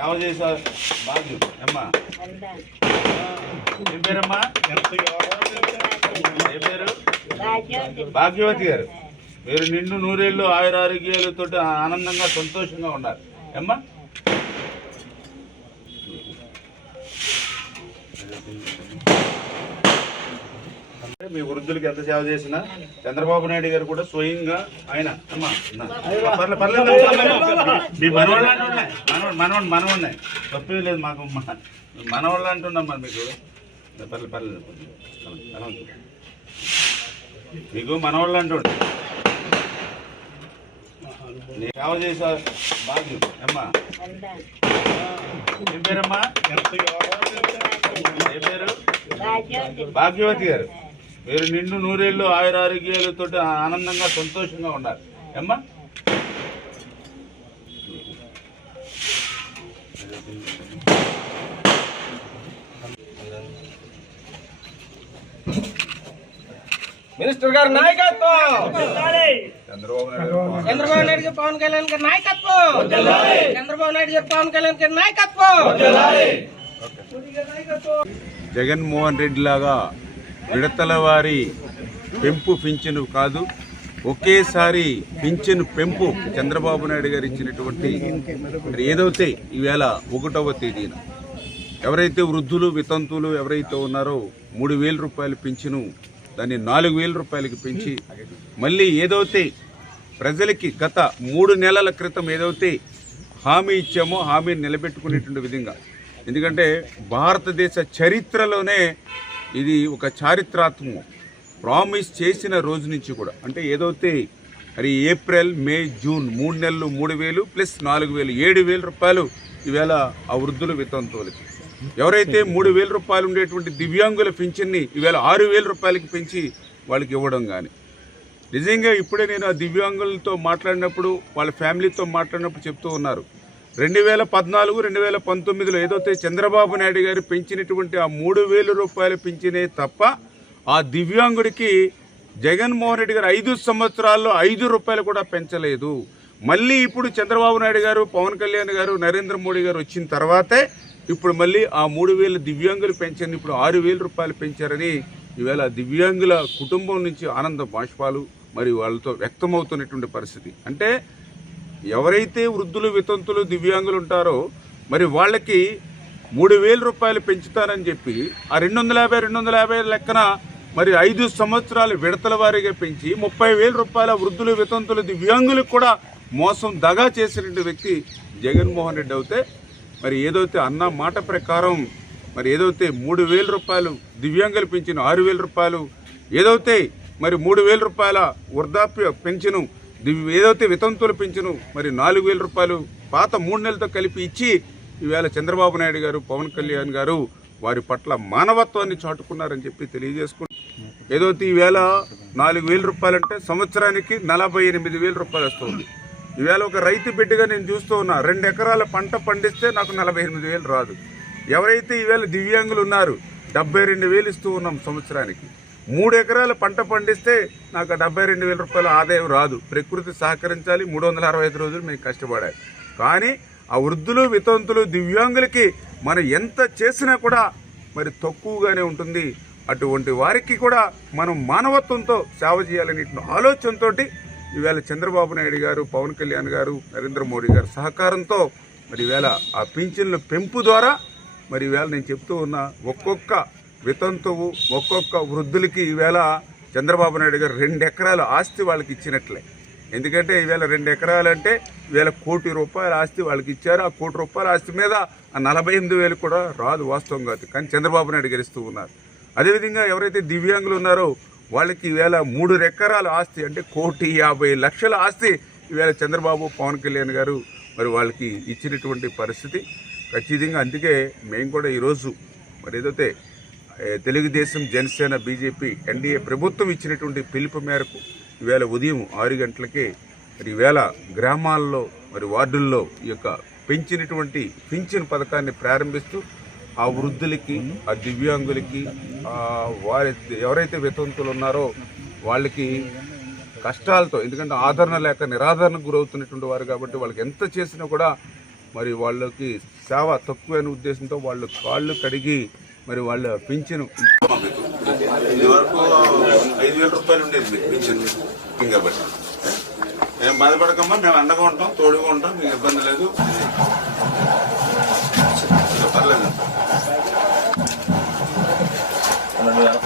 సేవ చేశారు? బాగు అమ్మా. ఏం పేరమ్మా? ఏ పేరు? భాగ్యవతి గారు. మీరు నిండు నూరేళ్ళు ఆయుర ఆరోగ్యాలతో ఆనందంగా సంతోషంగా ఉన్నారు అమ్మా మీ వృద్ధులకి ఎంత సేవ చేసినా చంద్రబాబు నాయుడు గారు కూడా స్వయంగా ఆయన అమ్మా నా. పర్లే- పర్లేదు, మీ మనవాళ్ళు అంటున్నాయి మనవాళ్ళు. మనవాడినాయి తప్పేం లేదు మాకు మనవాళ్ళు అంటున్నాం మరి మీకు. పర్లేదు. పర్లేదు. మీకు మనవాళ్ళు అంటుండే సేవ చేసే బాగు అమ్మా. ఏం పేరమ్మా? ఏ పేరు? భాగ్యవతి గారు. మీరు నిండు నూరేళ్ళు ఆయుర ఆరోగ్యాలతో ఆనందంగా సంతోషంగా ఉండాలి. అమ్మా మినిస్టర్ గారి నాయకత్వం! చంద్రబాబు నాయుడు గారు చంద్రబాబు నాయుడు గారి పవన్ కళ్యాణ్ గారి నాయకత్వం! చంద్రబాబు నాయుడు గారి పవన్ కళ్యాణ్ గారి నాయకత్వం! జగన్మోహన్ రెడ్డి లాగా విడతల వారి పెంపు పింఛను కాదు ఒకేసారి పింఛను పెంపు చంద్రబాబు నాయుడు గారు ఇచ్చినటువంటి మరి ఏదైతే ఈవేళ ఒకటవ తేదీన ఎవరైతే వృద్ధులు వితంతువులు ఎవరైతే ఉన్నారో మూడు వేల రూపాయలు పింఛను దాన్ని నాలుగు వేల రూపాయలకి పెంచి మళ్ళీ ఏదైతే ప్రజలకి గత మూడు నెలల క్రితం ఏదైతే హామీ ఇచ్చామో హామీని నిలబెట్టుకునేటువంటి విధంగా. ఎందుకంటే భారతదేశ చరిత్రలోనే ఇది ఒక చారిత్రాత్మకం. ప్రామిస్ చేసిన రోజు నుంచి కూడా. అంటే ఏదైతే మరి ఏప్రిల్ మే జూన్ మూడు నెలలు మూడు వేలు ప్లస్ నాలుగు వేలు ఏడు వేల రూపాయలు ఈవేళ ఆ వృద్ధులు వితంతువులకి ఎవరైతే మూడు వేల రూపాయలు ఉండేటువంటి దివ్యాంగుల పింఛన్ని ఈవేళ ఆరు వేల రూపాయలకి పెంచి వాళ్ళకి ఇవ్వడం కానీ నిజంగా ఇప్పుడే నేను ఆ దివ్యాంగులతో మాట్లాడినప్పుడు వాళ్ళ ఫ్యామిలీతో మాట్లాడినప్పుడు చెప్తూ ఉన్నారు. రెండు వేల పద్నాలుగు రెండు వేల పంతొమ్మిదిలో ఏదైతే చంద్రబాబు నాయుడు గారు పెంచినటువంటి ఆ మూడు వేల రూపాయలు పెంచినే తప్ప ఆ దివ్యాంగుడికి జగన్మోహన్ రెడ్డి గారు ఐదు సంవత్సరాల్లో ఐదు రూపాయలు కూడా పెంచలేదు. మళ్ళీ ఇప్పుడు చంద్రబాబు నాయుడు గారు పవన్ కళ్యాణ్ గారు నరేంద్ర మోడీ గారు వచ్చిన తర్వాతే ఇప్పుడు మళ్ళీ ఆ మూడు వేల దివ్యాంగులు పెంచండి ఇప్పుడు ఆరు వేల రూపాయలు పెంచారని ఈవేళ దివ్యాంగుల కుటుంబం నుంచి ఆనంద బాష్పాలు మరియు వాళ్ళతో వ్యక్తమవుతున్నటువంటి పరిస్థితి. అంటే ఎవరైతే వృద్ధులు వితంతులు దివ్యాంగులు ఉంటారో మరి వాళ్ళకి మూడు వేల రూపాయలు పెంచుతానని చెప్పి ఆ రెండు వందల యాభై రెండు వందల యాభై లెక్కన మరి ఐదు సంవత్సరాలు విడతల వారీగా పెంచి ముప్పై వేల రూపాయల వృద్ధులు వితంతులు దివ్యాంగులకు కూడా మోసం దగా చేసినటువంటి వ్యక్తి జగన్మోహన్ రెడ్డి అయితే మరి ఏదైతే అన్న మాట ప్రకారం మరి ఏదైతే మూడు వేల రూపాయలు దివ్యాంగులు పెంచిన ఆరు వేల రూపాయలు ఏదైతే మరి మూడు వేల రూపాయల వృద్ధాప్య పెన్షను ఏదైతే వితంతుల పెంచును మరి నాలుగు వేల రూపాయలు పాత మూడు నెలలతో కలిపి ఇచ్చి ఈవేళ చంద్రబాబు నాయుడు గారు పవన్ కళ్యాణ్ గారు వారి పట్ల మానవత్వాన్ని చాటుకున్నారని చెప్పి తెలియజేసుకుంటూ ఏదైతే ఈవేళ నాలుగు వేల రూపాయలంటే సంవత్సరానికి నలభై ఎనిమిది వేల రూపాయలు వస్తుంది. ఈవేళ ఒక రైతు బిడ్డగా నేను చూస్తూ ఉన్నా రెండు ఎకరాల పంట పండిస్తే నాకు నలభై ఎనిమిది వేలు రాదు. ఎవరైతే ఈవేళ దివ్యాంగులు ఉన్నారు డెబ్బై రెండు వేలు ఇస్తూ ఉన్నాం సంవత్సరానికి. మూడు ఎకరాలు పంట పండిస్తే నాకు డెబ్బై రెండు వేల రూపాయల ఆదాయం రాదు. ప్రకృతి సహకరించాలి. మూడు వందల అరవై ఐదు రోజులు మేము కష్టపడాలి. కానీ ఆ వృద్ధులు వితంతులు దివ్యాంగులకి మనం ఎంత చేసినా కూడా మరి తక్కువగానే ఉంటుంది. అటువంటి వారికి కూడా మనం మానవత్వంతో సేవ చేయాలనే ఆలోచనతోటి ఈవేళ చంద్రబాబు నాయుడు గారు పవన్ కళ్యాణ్ గారు నరేంద్ర మోడీ గారు సహకారంతో మరి ఈవేళ ఆ పింఛన్ల పెంపు ద్వారా మరి ఈవేళ నేను చెప్తూ ఉన్న ఒక్కొక్క వితంతువు ఒక్కొక్క వృద్ధులకి ఈవేళ చంద్రబాబు నాయుడు గారు రెండు ఎకరాల ఆస్తి వాళ్ళకి ఇచ్చినట్లే. ఎందుకంటే ఈవేళ రెండు ఎకరాలు అంటే ఈవేళ కోటి రూపాయల ఆస్తి వాళ్ళకి ఇచ్చారు. ఆ కోటి రూపాయల ఆస్తి మీద ఆ నలభై ఎనిమిది వేలు కూడా రాదు వాస్తవం కాదు. కానీ చంద్రబాబు నాయుడు గెలుస్తూ ఉన్నారు. అదేవిధంగా ఎవరైతే దివ్యాంగులు ఉన్నారో వాళ్ళకి ఈవేళ మూడు ఎకరాల ఆస్తి అంటే కోటి యాభై లక్షల ఆస్తి ఈవేళ చంద్రబాబు పవన్ కళ్యాణ్ గారు మరి వాళ్ళకి ఇచ్చినటువంటి పరిస్థితి. ఖచ్చితంగా అందుకే మేము కూడా ఈరోజు మరి ఏదైతే తెలుగుదేశం జనసేన బీజేపీ ఎన్డీఏ ప్రభుత్వం ఇచ్చినటువంటి పిలుపు మేరకు ఈవేళ ఉదయం ఆరు గంటలకే మరి ఈవేళ గ్రామాల్లో మరి వార్డుల్లో ఈ యొక్క పెంచినటువంటి పింఛన్ పథకాన్ని ప్రారంభిస్తూ ఆ వృద్ధులకి ఆ దివ్యాంగులకి వారి ఎవరైతే వితంతులు ఉన్నారో వాళ్ళకి కష్టాలతో ఎందుకంటే ఆదరణ లేక నిరాదరణకు గురవుతున్నటువంటి వారు కాబట్టి వాళ్ళకి ఎంత చేసినా కూడా మరి వాళ్ళకి సేవ తక్కువైన ఉద్దేశంతో వాళ్ళు కాళ్ళు కడిగి మరి వాళ్ళ పింఛను. ఇది వరకు ఐదు వేల రూపాయలు ఉండేది పింఛను కాబట్టి. ఏం బాధపడకమ్మా మేము అండగా ఉంటాం తోడుగా ఉంటాం మీకు ఇబ్బంది లేదు. పర్లేదు. పన్నెండు వేల